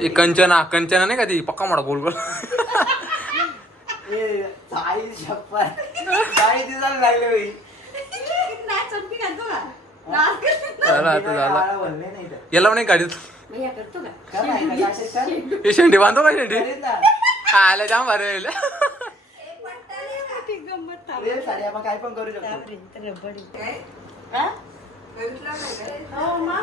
ए, कंचना कंचना नाही का ती? पक्का मोठा गोल गोल. झालं आता झालं. याला पण नाही गाडीत भैया करतो का? कर ना, एका असेच कर. हे शेंडी बांधतो का शेंडी. आलं जाम भारी काय पण करू शकतो बापरे, तर रबडी. हा? हो मग.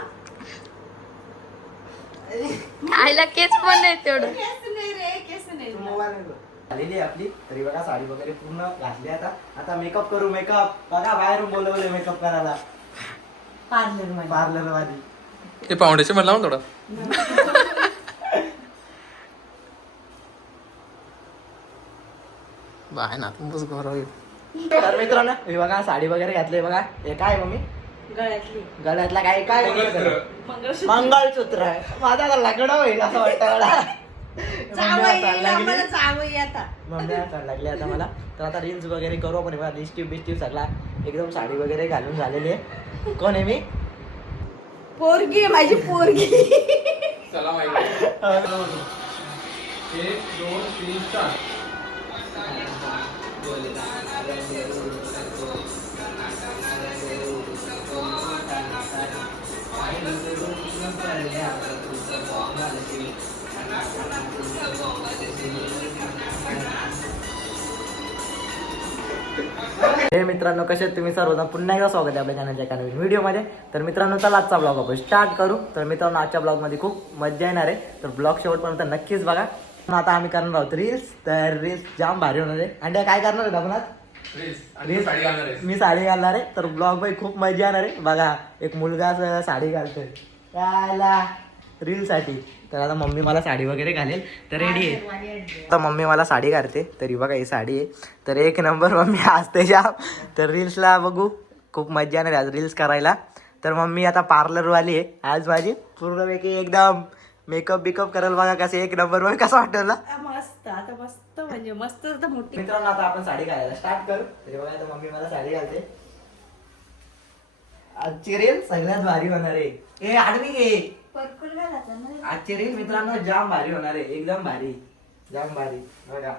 आईला केस पण नाही तेवढं. केस नाही रे केस नाही. तू मोबाईल नको. झालेली आहे आपली. तरी बघा साडी वगैरे पूर्ण घातली आता. आता मेकअप करू मेकअप बघा बाहेरून बोलवले मेकअप करायला. पार्लर पार्लर वाली. हे फाउंडेशन म्हणला थोडं. बाय ना बस घर होईल तर मित्रांनो हे बघा साडी वगैरे घातली बघा. हे काय मम्मी? गळ्यातली. गळ्यातला काय काय मंगळसूत्र. मंगळसूत्र. आहे माझा आता लग्न होईल असं वाटतं मला. मम्मी जावई, आता. लागली. आता मला. तर आता रील्स वगैरे करू आपण. बघा लिस्टिप बिस्टिप सगळा. एकदम साडी वगैरे घालून झालेली आहे. कोण आहे मी? पोरगी आहे माझी पोरगी. चला माहिती. एक दोन तीन चार. हे मित्रांनो कसे तुम्ही सर्वजण? पुन्हा एकदा स्वागत आहे आपल्या चॅनलच्या एका नवीन व्हिडिओमध्ये तर मित्रांनो चला आजचा ब्लॉग आपण स्टार्ट करू. तर मित्रांनो आजच्या ब्लॉगमध्ये खूप मजा येणार आहे. तर ब्लॉग शेवटपर्यंत नक्कीच बघा. पण आता आम्ही करणार आहोत रील्स तर रील्स जाम भारी होणार आहे. आणि काय करणार आहे आपण आज? आहे. मी साडी घालणार आहे. तर ब्लॉगमध्ये खूप मजा येणार आहे. बघा एक मुलगा साडी घालतोय. त्याला रील साठी. तर आता मम्मी मला साडी वगैरे घालेल. तर रेडी आहे. आता मम्मी मला साडी घालते. तरी बघा ही साडी आहे. तर एक नंबर मम्मी असते जाम तर रील्सला बघू. खूप मजा येणार आज रील्स करायला. तर मम्मी आता पार्लरवाली आहे. आज माझी पूर्णपैकी एकदम. मेकअप बिकअप करायला बघा कसं एक नंबरमध्ये कसं वाटेल आ, मस्त आता मस्त म्हणजे मस्त मित्रांनो आता आपण साडी घालायला स्टार्ट करू. तरी बघा आता मम्मी मला साडी घालते. आजची रील सगळ्यात भारी होणार आहे. ए आडवी घे. पर्पल घालायचा ना आजची रील मित्रांनो जाम भारी होणार आहे. एकदम भारी. जाम भारी. बघा.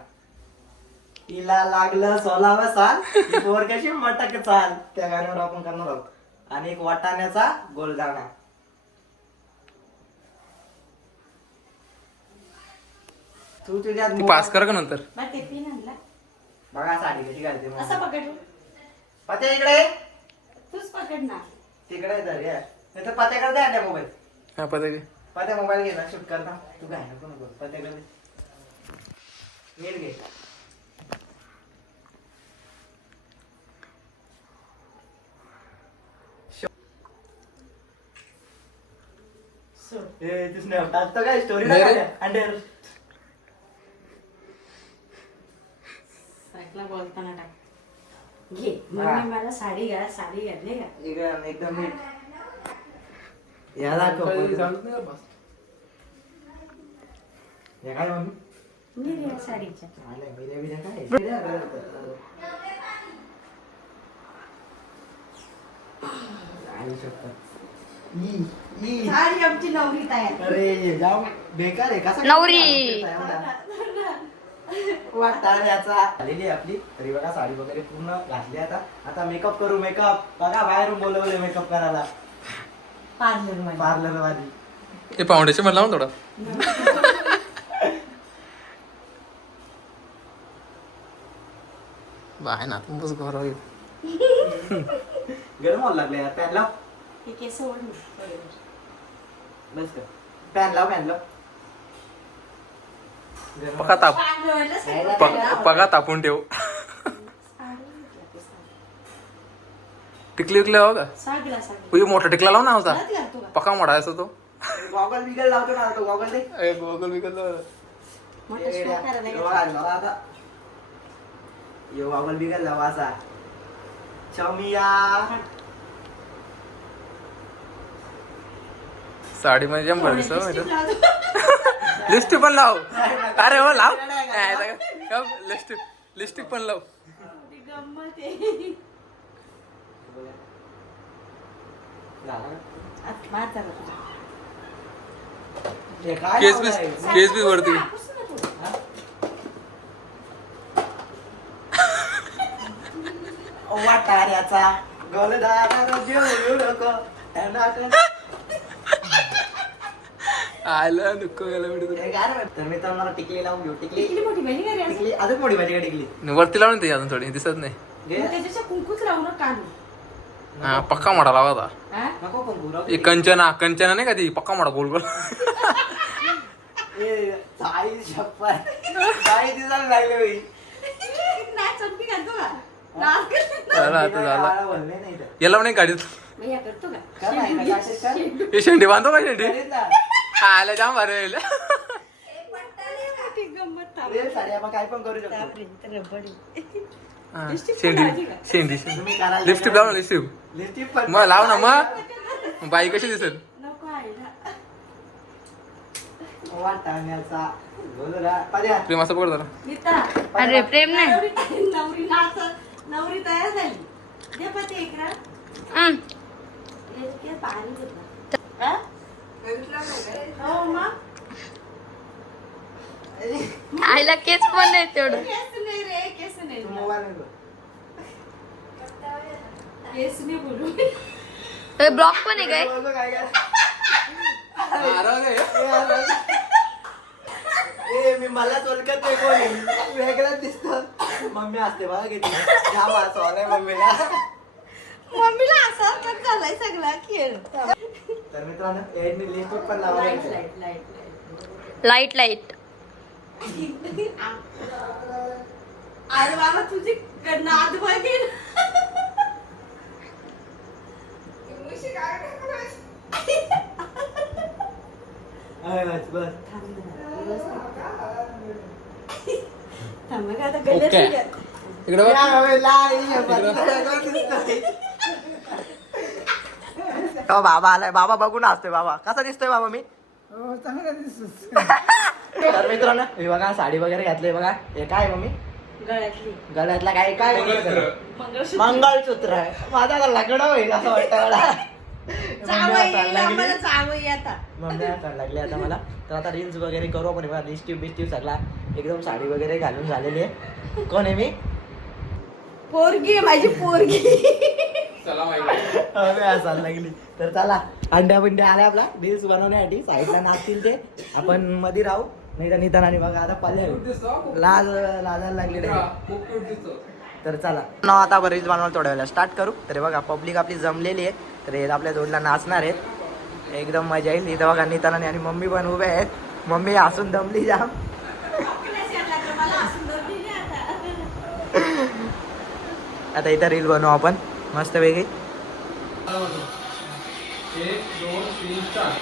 तिला लागलं सोलावं साल. ती पोर कशी मटक चाल. त्या गाण्यावर आपण करणार आहोत. आणि एक वाटाण्याचा गोलदाणा. तू तुझ्यात ती पास कर का नंतर? बघा साडी कशी घालते मग. असं पकड. पत्या इकडे. तूच पकड ना तिकडे तर या नाही तर पत्याकडे द्या त्या मोबाईल. हा पता की पत्या मोबाईल घे ना शूट करता तू काय नको नको पत्याकडे दे. नीट घे. सोड. ए तू स्नॅप टाकतो काय? स्टोरी नाही रे. साईडला बोलताना टाक. घे. मम्मी मला साडी घाल साडी घातली का? एकदम नीट काय मम्मी? मी साडीच्या. साडी आमची नवरी तयार. अरे जाऊ. बेकार आहे कसा नवरी. वाटाण्याचा झालेली आहे आपली. तरी बघा साडी वगैरे पूर्ण घातली आता. आता मेकअप करू मेकअप बघा बाहेरून बोलवले मेकअप करायला. पार्लरमध्ये. पार्लर वाली. हे फाउंडेशन म्हणला थोडं बाय ना बस घर होईल गरम व्हायला लागले यार पॅन लाव. हे केस ओढ बस कर पॅन लाव पॅन लाव. पका ताप. पगा तापून ठेव. टिकली विकली हो का? उई मोठा टिकला लाव ना होता पका मोठा असतो तो. गॉगल बिगल लावतो ना तो गॉगल दे गोगल बिगल यो गॉगल बिगल लावा असा. चमिया साडी मध्ये जम भरस. लिस्टिक पण लाव. अरे हो लाव. लिस्टिक लिस्टिक पण लाव. केस लावलंय? केस बीस वरती. थोडं. वाटाऱ्याचा गलदारा जेवू नको. आयला नको याला भेटत काय रे? तर मित्रांनो मला टिकली लावून घेऊ टिकली किती मोठी बहिणी घरी असते. टिकली अजून मोठी पाहिजे का टिकली वरती लावून ते अजून थोडी दिसत नाही घे. मग त्याच्याच्या कुंकूच लावून काढू हा पक्का मोठा लावा होता हा? नको कुंकू राहू हे दे. कंचना कंचना नाही का ती पक्का मोठा गोल गोल ए, साई शपथ साई दिसायला लागले बाई नाही चटणी घालतो का नाच कर. झालं आता झालं मला बोलले नाही तर. याला पण नाही मग या करतो का कर. हे शेंडी बांधतो का शेंडी करीत ना. आयला जाम भारी होईल. मोठी गंमत थांब. रे, साडी आपण काय पण करू शकतो शेंडी? शेंडी लिपस्टिक लाव ना लिपस्टिक लिपस्टिक पण मग लाव ना मग बाई कशी दिसेल नको आहे ना. वाटाण्याचा गोलरा. पाद्या. प्रेम असं पकड जरा नीता, अरे प्रेम नाही नवरी नवरी नाचत नवरी तयार झाली आईला केस पण नाही तेवढं. केस नाही रे ब्लॉक पण आहे काय? ए, मी मलाच ओळखत नाही कोणी वेगळंच दिसत मम्मी असते बघा किती जाम असं आलंय मम्मीला मम्मीला असा पण झालाय सगळा खेळ. तर मित्रांनो एड मी लिपस्टिक पण लावायला light. Light light light light अरे बाबा तुझी नाद बघे अय, बस बस थांब का आता ओके. गल्ल्यात इकडे बघ. या, अय, लाल, ये, बस. हो, बाबा आलाय. बाबा बघून असतोय बाबा. कसा दिसतोय बाबा मी? तर मित्रांनो हे बघा साडी वगैरे घातली बघा. हे काय मम्मी? गळ्यातली. गळ्यातला काय काय मंगळसूत्र. आहे माझा लग्न होईल असं वाटतं मला. मम्मी आता मम्मी हसायला लागली आता मला. तर आता रील्स वगैरे करू आपण बघा लिस्टिव बिस्टिव सगळा. एकदम साडी वगैरे घालून झालेली आहे. कोण आहे मी? पोरगी माझी पोरगी. चला माहिती लागली तर चला अंड्या बिंड्या आल्या आपला. रील्स बनवण्यासाठी साईडला नाचतील ते. आपण मध्ये राहू. नाही तर नितान आणि बघा आता पल्ले लाज लाजायला लागली नाही तर चला. ना आता आपण रील्स बनवायला थोड्या वेळेला स्टार्ट करू. तर बघा पब्लिक आपली जमलेली आहे तर हे आपल्या जोडला नाचणार आहेत. एकदम मजा येईल. इथं बघा नितान आणि मम्मी पण उभे आहेत. मम्मी हसून दमली जाम. आता. आता इथं रील बनवू आपण. मस्त वेगळी एक दोन तीन चार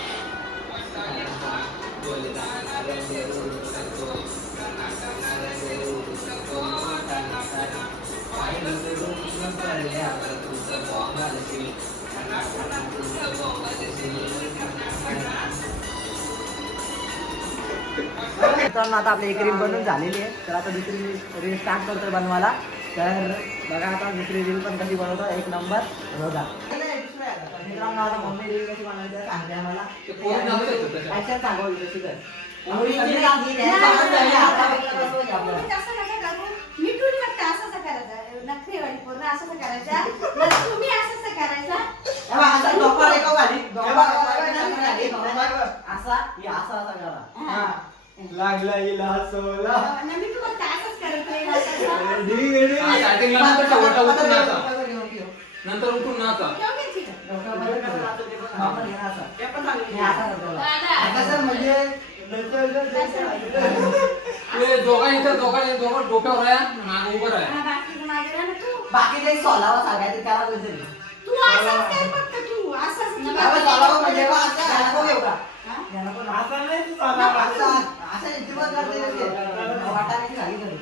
मित्रांनो आता आपली एक रील बनवून झालेली आहे. तर आता दुसरी रील स्टार्ट करतो बनवायला. तर बघा आता दुसरी रील पण कशी बनवतो एक नंबर बघा मम्मी रील कशी बनवायची सांगते आम्हाला ते पोरं नाचत होते त्याच्यात. Action सांगा कशी कर असं असं करा हा. लागला नंतर उठून नाचा घ्यायची का? ते दोघा इथं दोघा दोघं डोक्यावर आहे मागे उभं आहे हा. बाकी काही सोलावा सांगायचं त्याला म्हणजे तू असंच कर फक्त तू. असंच तू. अबे सोलावा म्हणजे बा, असं नको घेऊ का? हा? असं- असं इतिबात करते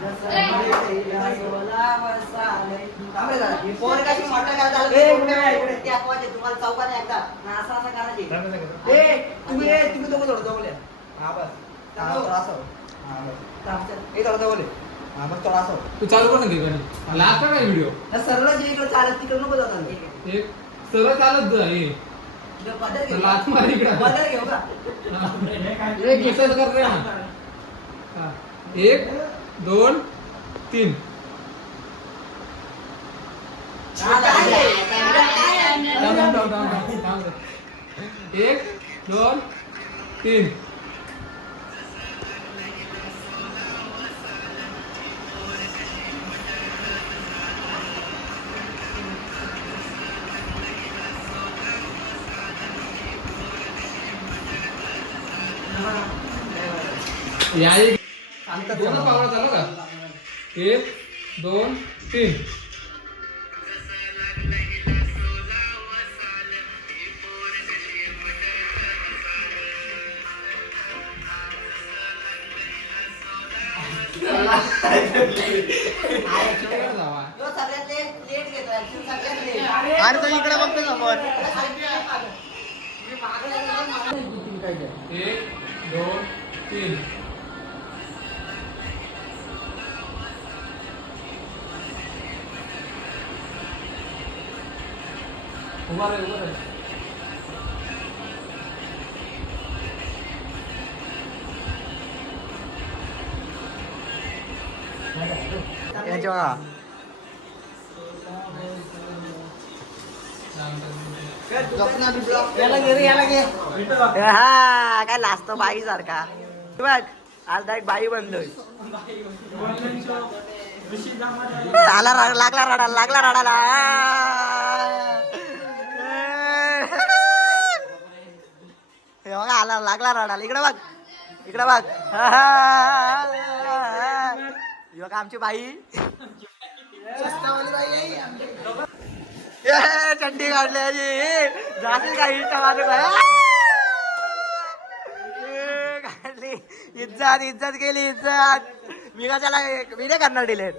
गाडी न लगेच. हिला लाग- असं रे तुम्ही. लई सोलावं हा, हा, सांगा. हा. वा. आपण दोन प्रकारचे करू शकतो. दोन प्रकारचे करू इथं का इथं का चोमूला पण घे तू चालू कर ना ते गाडी लागता काय व्हिडिओ एक सरळ चालत जा हे लाथ मार इकडं एक कर रे हा. हा. एक दोन तीन थांब, थांब, थांब, थांब, थांब, थांब. एक दोन तीन या एक दोन पावला चालू का? एक दोन तीन. अरे तो इकडे बघतो समोर. एक दोन तीन. उभा रे उभा रे यांचे बघा हा काय लाजतो बाई सारखा. बघ आज डायरेक्ट बाई बनलोय लागला रडायला लागला रडायला. हे बघा आला लागला रडायला इकडे बघ इकडे बघ. ही बघा आमची बाई? ए, चड्डी काढली याची. जाशील का इंस्टा माझं काढली. इज्जत इज्जत गेली इज्जत. मी कशाला मी नाही करणार डिलेट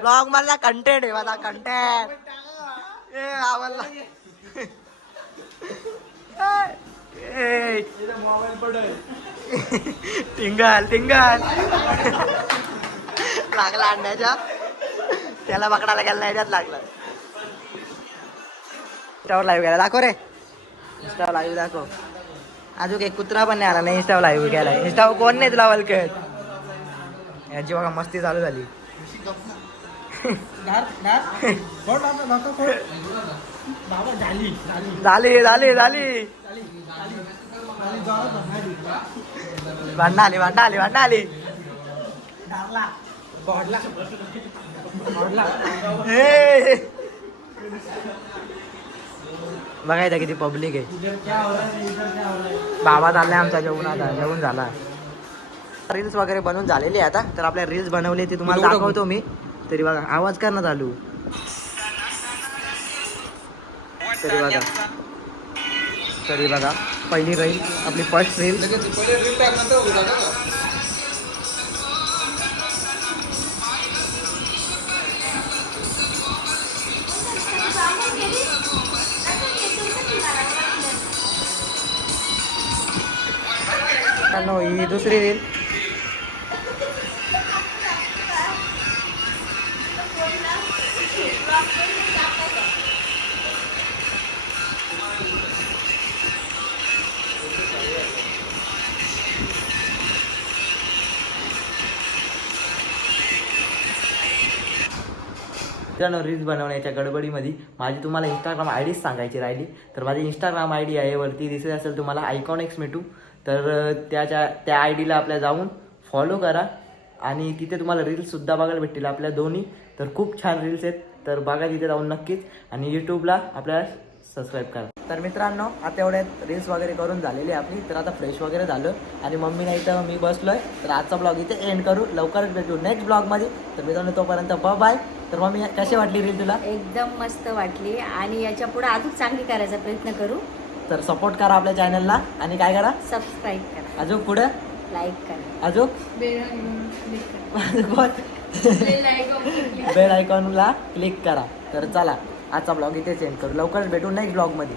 ब्लॉग मधला कंटेंट आहे माझा कंटेंट ए आवडला. टिंगल टिंगल लागला अंड्याच्या. त्याला पकडायला गेला नाही त्यात लागला. इंस्टावर लाईव्ह गेला दाखव रे. इंस्टावर लाईव्ह दाखव. अजून एक कुत्रा पण नाही आला नाही इंस्टावर लाईव्ह गेला इंस्टावर कोण नाही तुला वलकत याची बघा मस्ती चालू झाली. झाली झाली. झाली भांडणं आली भांडणं आली भांडणं आली हे. बघा इथं किती पब्लिक आहे. बाबा चाललाय आमचा जेवण आता जेवण झाला. रील्स वगैरे बनवून झालेली आहे आता. तर आपल्या रील्स बनवली ती तुम्हाला दाखवतो मी. तरी बघा आवाज करणं ना चालू. तरी बघा. तरी बघा पहिली रील आपली फर्स्ट रील का ही दुसरी रील मित्रांनो रील्स बनवण्याच्या गडबडीमध्ये माझी तुम्हाला इंस्टाग्राम आय डीच सांगायची राहिली. तर माझी इंस्टाग्राम आय डी आहे वरती दिसत असेल तुम्हाला आयकॉनिक्स मिटू तर त्याच्या त्या आय डीला आपल्या जाऊन फॉलो करा. आणि तिथे तुम्हाला रील्ससुद्धा बघायला भेटतील आपल्या दोन्ही. तर खूप छान रील्स आहेत. तर बघा तिथे जाऊन नक्कीच. आणि यूट्यूबला आपल्याला सबस्क्राईब करा. तर मित्रांनो आता एवढ्यात रील्स वगैरे करून झालेली आहे आपली तर आता फ्रेश वगैरे झालं. आणि मम्मी नाही तर मी बसलोय. तर आजचा ब्लॉग इथे एंड करू. लवकरच भेटू नेक्स्ट ब्लॉगमध्ये तर मित्रांनो तोपर्यंत बाय तर मम्मी कशी वाटली रील तुला? एकदम मस्त वाटली. आणि याच्यापुढे अजून चांगली करायचा प्रयत्न करू. तर सपोर्ट करा आपल्या चॅनलला आणि काय करा? सबस्क्राईब करा. अजून पुढं? लाईक करा. अजून? बेल आयकॉनला क्लिक करा. तर चला आजचा ब्लॉग इथे सेंड करू. लवकरच भेटू नेक्स्ट ब्लॉगमध्ये